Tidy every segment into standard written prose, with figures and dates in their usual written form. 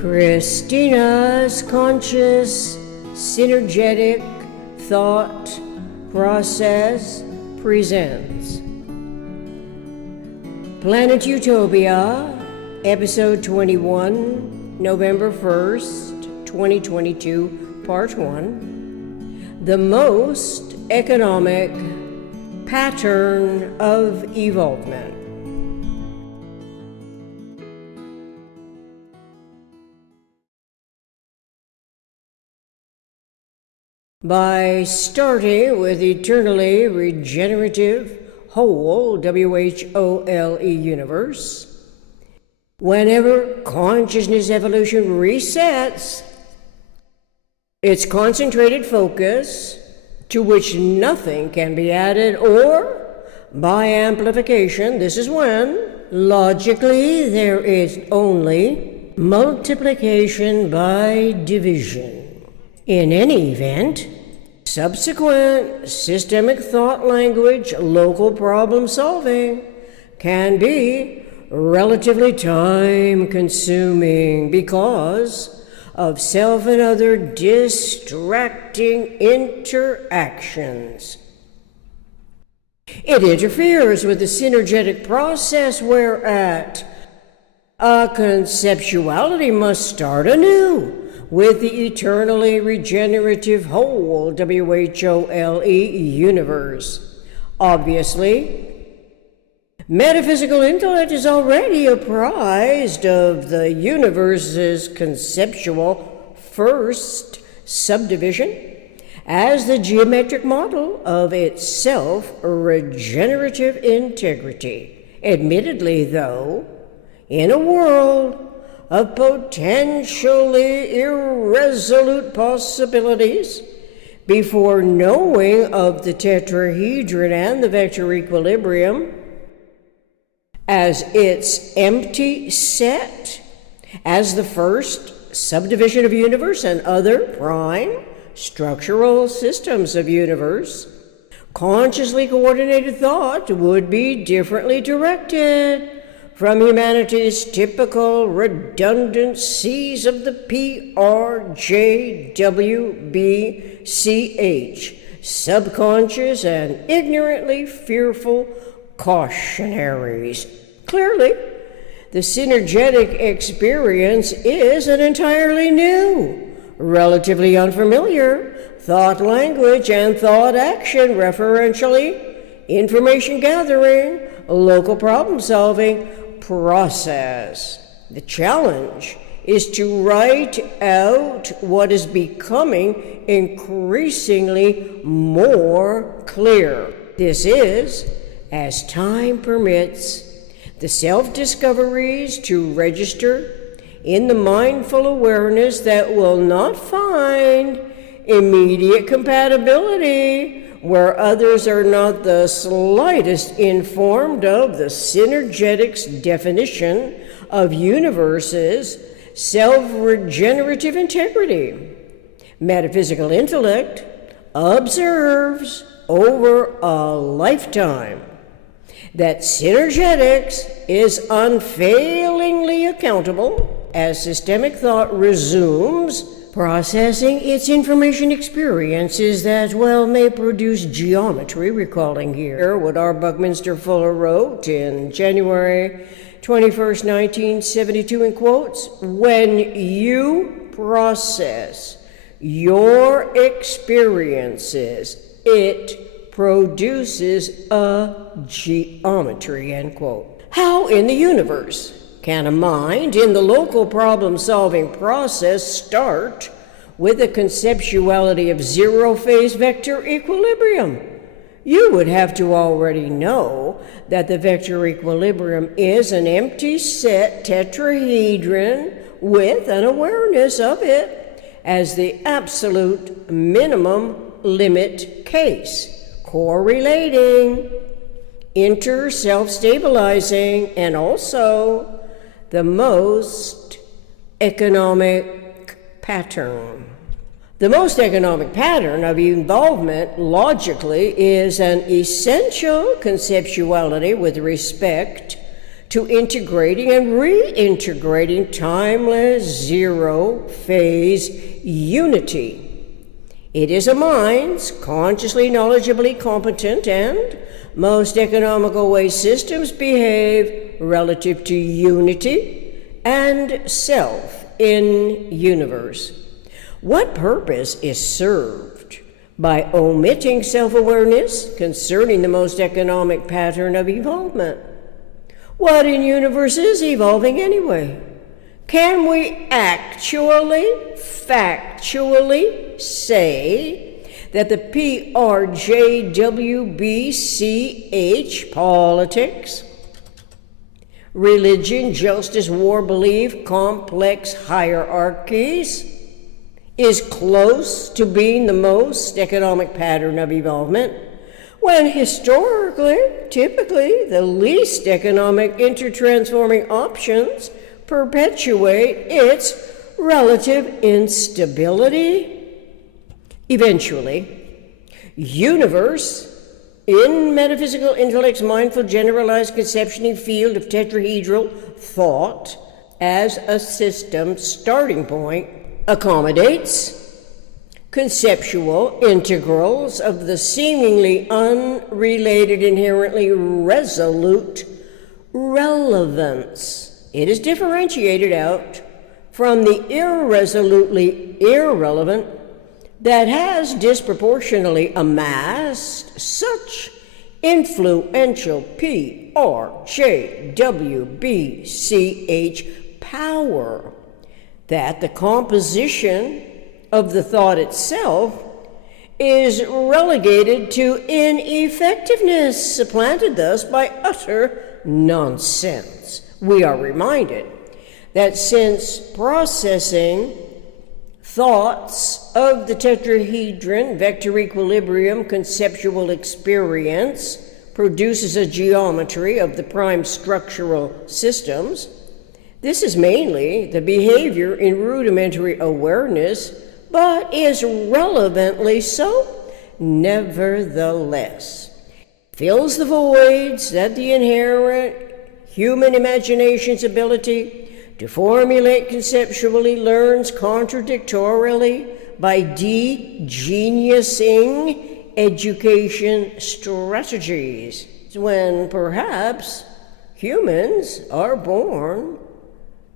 Christina's conscious, synergetic thought process presents Planet Utopia, Episode 21, November 1st, 2022, Part 1, The Most Economic Pattern of Evolvement. By starting with eternally regenerative, whole, WHOLE universe, whenever consciousness evolution resets its concentrated focus, to which nothing can be added, or by amplification, this is when, logically, there is only multiplication by division. In any event, subsequent systemic thought language, local problem solving can be relatively time consuming because of self and other distracting interactions. It interferes with the synergetic process, whereat a conceptuality must start anew with the eternally regenerative whole WHOLE universe. Obviously, metaphysical intellect is already apprised of the universe's conceptual first subdivision as the geometric model of its self-regenerative integrity. Admittedly, though, in a world of potentially irresolute possibilities, before knowing of the tetrahedron and the vector equilibrium as its empty set, as the first subdivision of universe and other prime structural systems of universe, consciously coordinated thought would be differently directed from humanity's typical redundancies of the PRJWBCH, subconscious and ignorantly fearful cautionaries. Clearly, the synergetic experience is an entirely new, relatively unfamiliar thought language and thought action, referentially, information gathering, local problem solving process. The challenge is to write out what is becoming increasingly more clear. This is, as time permits, the self-discoveries to register in the mindful awareness that will not find immediate compatibility where others are not the slightest informed of the synergetic's definition of universe's self-regenerative integrity. Metaphysical intellect observes over a lifetime that synergetics is unfailingly accountable as systemic thought resumes processing its information experiences that, may produce geometry, recalling here what R. Buckminster Fuller wrote in January 21st, 1972, in quotes, "When you process your experiences, it produces a geometry," end quote. How in the universe can a mind in the local problem-solving process start with a conceptuality of zero-phase vector equilibrium? You would have to already know that the vector equilibrium is an empty set tetrahedron with an awareness of it as the absolute minimum limit case, correlating, inter-self-stabilizing, and also the most economic pattern. The most economic pattern of involvement, logically, is an essential conceptuality with respect to integrating and reintegrating timeless zero-phase unity. It is a mind's consciously, knowledgeably competent and most economical way systems behave relative to unity and self in universe. What purpose is served by omitting self-awareness concerning the most economic pattern of evolvement? What in universe is evolving anyway? Can we actually, factually say that the PRJWBCH politics, religion, justice, war, belief, complex hierarchies is close to being the most economic pattern of evolvement, when historically, typically, the least economic intertransforming options perpetuate its relative instability? Eventually, universe, in metaphysical intellect's mindful generalized conceptioning field of tetrahedral thought as a system starting point, accommodates conceptual integrals of the seemingly unrelated, inherently resolute relevance. It is differentiated out from the irresolutely irrelevant that has disproportionately amassed such influential PRJWBCH power that the composition of the thought itself is relegated to ineffectiveness, supplanted thus by utter nonsense. We are reminded that since processing thoughts of the tetrahedron vector equilibrium conceptual experience produces a geometry of the prime structural systems, this is mainly the behavior in rudimentary awareness, but is relevantly so, nevertheless, fills the voids that the inherent human imagination's ability to formulate conceptually learns contradictorily by de-geniusing education strategies, when perhaps humans are born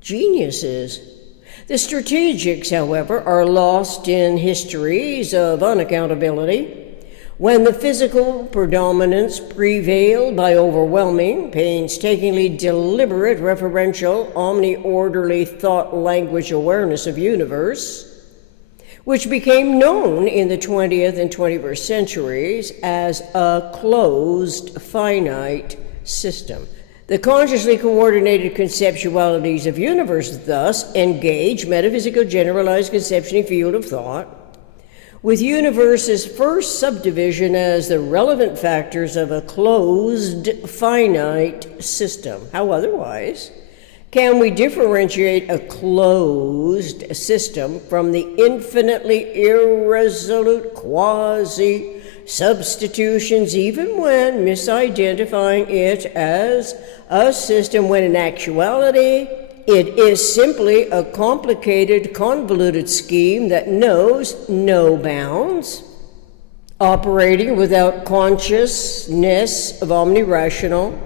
geniuses. The strategics, however, are lost in histories of unaccountability, when the physical predominance prevailed by overwhelming, painstakingly deliberate, referential, omni-orderly thought-language awareness of universe, which became known in the 20th and 21st centuries as a closed, finite system. The consciously coordinated conceptualities of universe thus engage metaphysical generalized conceptioning field of thought, with universe's first subdivision as the relevant factors of a closed, finite system. How otherwise can we differentiate a closed system from the infinitely irresolute quasi-substitutions, even when misidentifying it as a system, when in actuality it is simply a complicated, convoluted scheme that knows no bounds, operating without consciousness of omni-rational,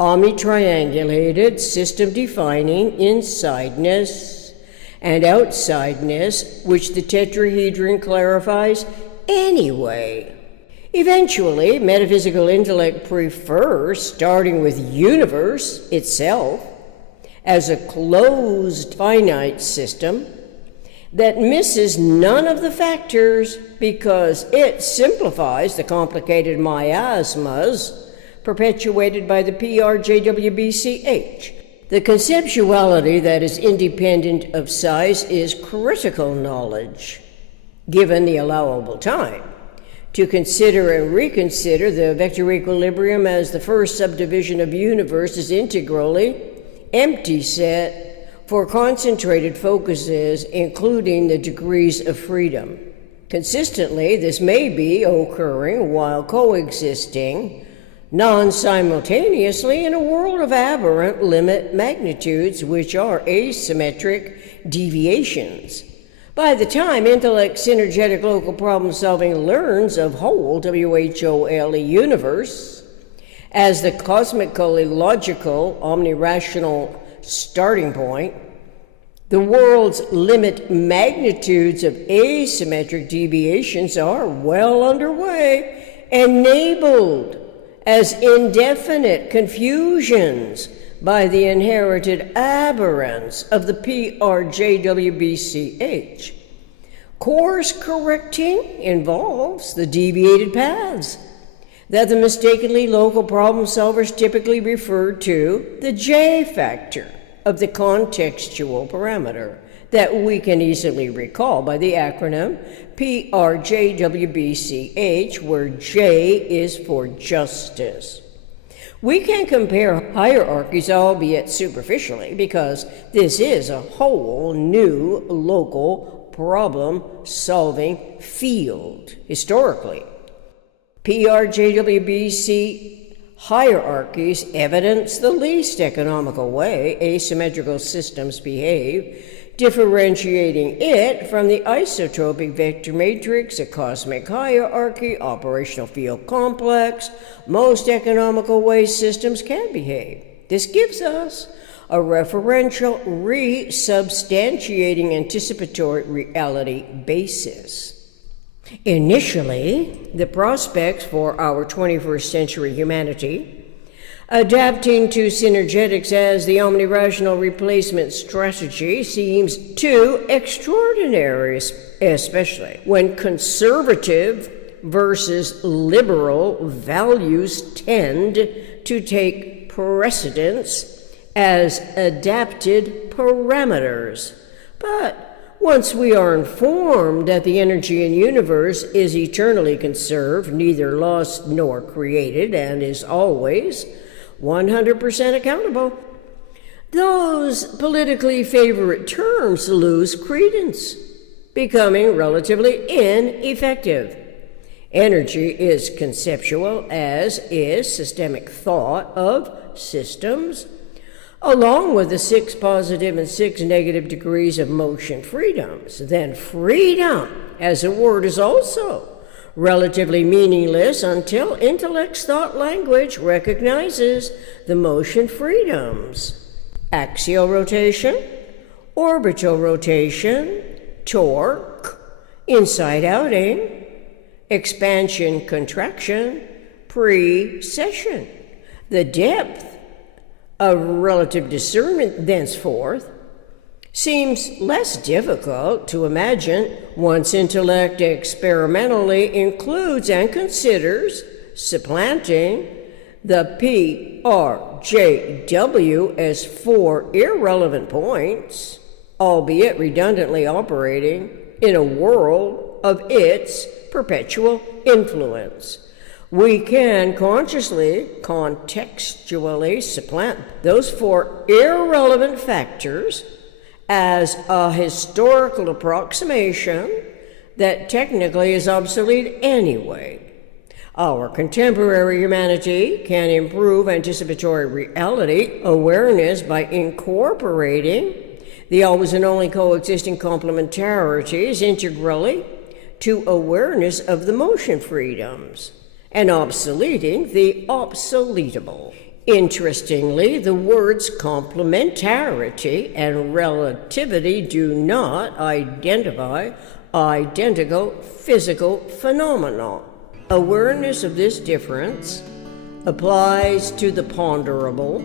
omni-triangulated, system-defining insideness and outsideness, which the tetrahedron clarifies anyway. Eventually, metaphysical intellect prefers starting with universe itself as a closed, finite system that misses none of the factors because it simplifies the complicated miasmas perpetuated by the PRJWBCH. The conceptuality that is independent of size is critical knowledge, given the allowable time, to consider and reconsider the vector equilibrium as the first subdivision of universe is integrally empty set for concentrated focuses, including the degrees of freedom. Consistently, this may be occurring while coexisting non-simultaneously in a world of aberrant limit magnitudes, which are asymmetric deviations. By the time intellect synergetic local problem solving learns of whole WHOLE universe as the cosmically logical omnirational starting point, the world's limit magnitudes of asymmetric deviations are well underway, enabled as indefinite confusions by the inherited aberrance of the PRJWBCH. Course correcting involves the deviated paths that the mistakenly local problem solvers typically refer to the J factor of the contextual parameter that we can easily recall by the acronym PRJWBCH, where J is for justice. We can compare hierarchies, albeit superficially, because this is a whole new local problem-solving field, historically. PRJWBC hierarchies evidence the least economical way asymmetrical systems behave, differentiating it from the isotropic vector matrix, a cosmic hierarchy, operational field complex, most economical way systems can behave. This gives us a referential, resubstantiating anticipatory reality basis. Initially, the prospects for our 21st century humanity, adapting to synergetics as the omnirational replacement strategy, seems too extraordinary, especially when conservative versus liberal values tend to take precedence as adapted parameters. But once we are informed that the energy in the universe is eternally conserved, neither lost nor created, and is always 100% accountable, those politically favorite terms lose credence, becoming relatively ineffective. Energy is conceptual, as is systemic thought of systems, along with the 6 positive and 6 negative degrees of motion freedoms. Then freedom as a word is also relatively meaningless until intellect's thought language recognizes the motion freedoms: axial rotation, orbital rotation, torque, inside-outing, expansion-contraction, precession. The depth of relative discernment, thenceforth, seems less difficult to imagine once intellect experimentally includes and considers supplanting the PRJW as 4 irrelevant points, albeit redundantly operating in a world of its perpetual influence. We can consciously, contextually supplant those 4 irrelevant factors as a historical approximation that technically is obsolete anyway. Our contemporary humanity can improve anticipatory reality awareness by incorporating the always and only coexisting complementarities integrally to awareness of the motion freedoms, and obsoleting the obsoletable. Interestingly, the words complementarity and relativity do not identify identical physical phenomena. Awareness of this difference applies to the ponderable,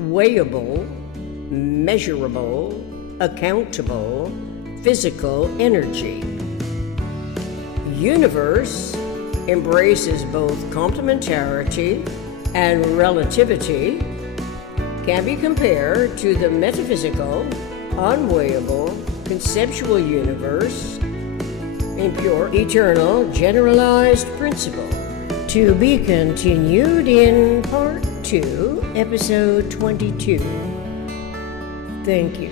weighable, measurable, accountable, physical energy. Universe embraces both complementarity and relativity, can be compared to the metaphysical, unweighable, conceptual universe in pure, eternal, generalized principle. To be continued in Part 2, Episode 22. Thank you.